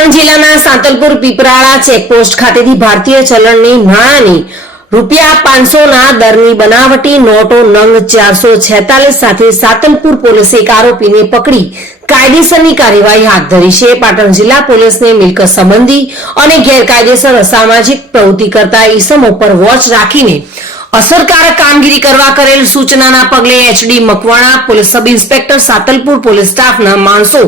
પાટણ જિલ્લાના સાંતલપુર પીપરાળા ચેકપોસ્ટ ખાતેથી ભારતીય ચલણની નાણાંની ₹500ના દરની બનાવટી નોટો નંગ 446 સાથે સાંતલપુર પોલીસે એક આરોપીને પકડી કાયદેસરની કાર્યવાહી હાથ ધરી છે। પાટણ જિલ્લા પોલીસને મિલકત સંબંધી અને ગેરકાયદેસર અસામાજિક પ્રવૃત્તિ કરતા ઈસમો પર વોચ રાખીને અસરકારક કામગીરી કરવા કરેલ સૂચનાના પગલે HD Makwana police sub inspector Santalpur police સ્ટાફના માણસો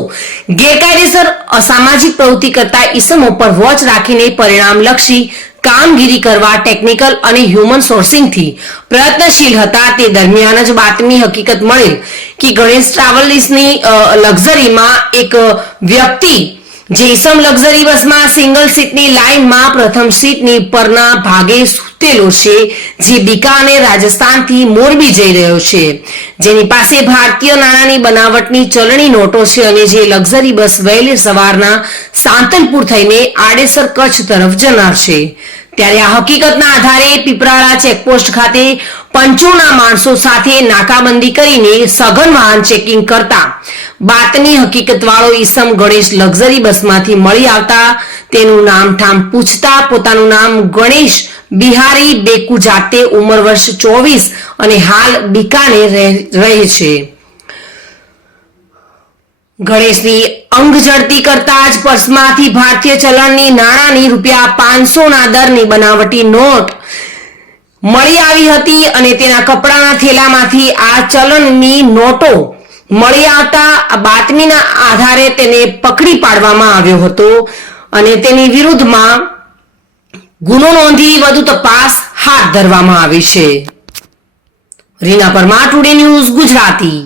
ગેરકાયદેસર અસામાજિક પ્રવૃત્તિ કરતા ઈસમો પર વોચ રાખીને પરિણામલક્ષી કામગીરી કરવા ટેકનિકલ અને હ્યુમન સોર્સિંગથી પ્રયત્નશીલ હતા। તે દરમિયાન જ બાતમી હકીકત મળેલ કે ગણેશ ટ્રાવેલ્સની લક્ઝરીમાં એક વ્યક્તિ જે ઈસમ લક્ઝરી બસમાં સિંગલ સીટની લાઇનમાં પ્રથમ સીટની પરના ભાગે સૂતેલો છે, જે બીકા અને રાજસ્થાનથી મોરબી જઈ રહ્યો છે, જેની પાસે ભારતીય નાણાંની બનાવટની ચલણી નોટો છે અને જે લક્ઝરી બસ વહેલી સવારના સાંતલપુર થઈને આડેસર કચ્છ તરફ જનાર છે। ત્યારે આ હકીકતના આધારે પીપરાળા ચેકપોસ્ટ ખાતે પંચોના માણસો સાથે નાકાબંધી કરીને સઘન વાહન ચેકિંગ કરતા બાતની હકીકતવાળો ઈસમ ગણેશ લક્ઝરી બસમાંથી મળી આવતા તેનું નામ ઠામ પૂછતા પોતાનું નામ ગણેશ બિહારી બેકુ જાતે, ઉંમર વર્ષ 24 અને હાલ બીકાનેર રહે છે। ગણેશની અંગ ઝડપી કરતા જ પર્સમાંથી ભારતીય ચલણની નાણાંની ₹500ના દરની બનાવટી નોટ મળી આવી હતી અને તેના કપડાના થેલામાંથી આ ચલણની નોટો મળી આવતા બાતમીના આધારે તેને પકડી પાડવામાં આવ્યો હતો અને તેની વિરુદ્ધમાં ગુનો નોંધી વધુ તપાસ હાથ ધરવામાં આવી છે। Reena Parmar, today news Gujarati.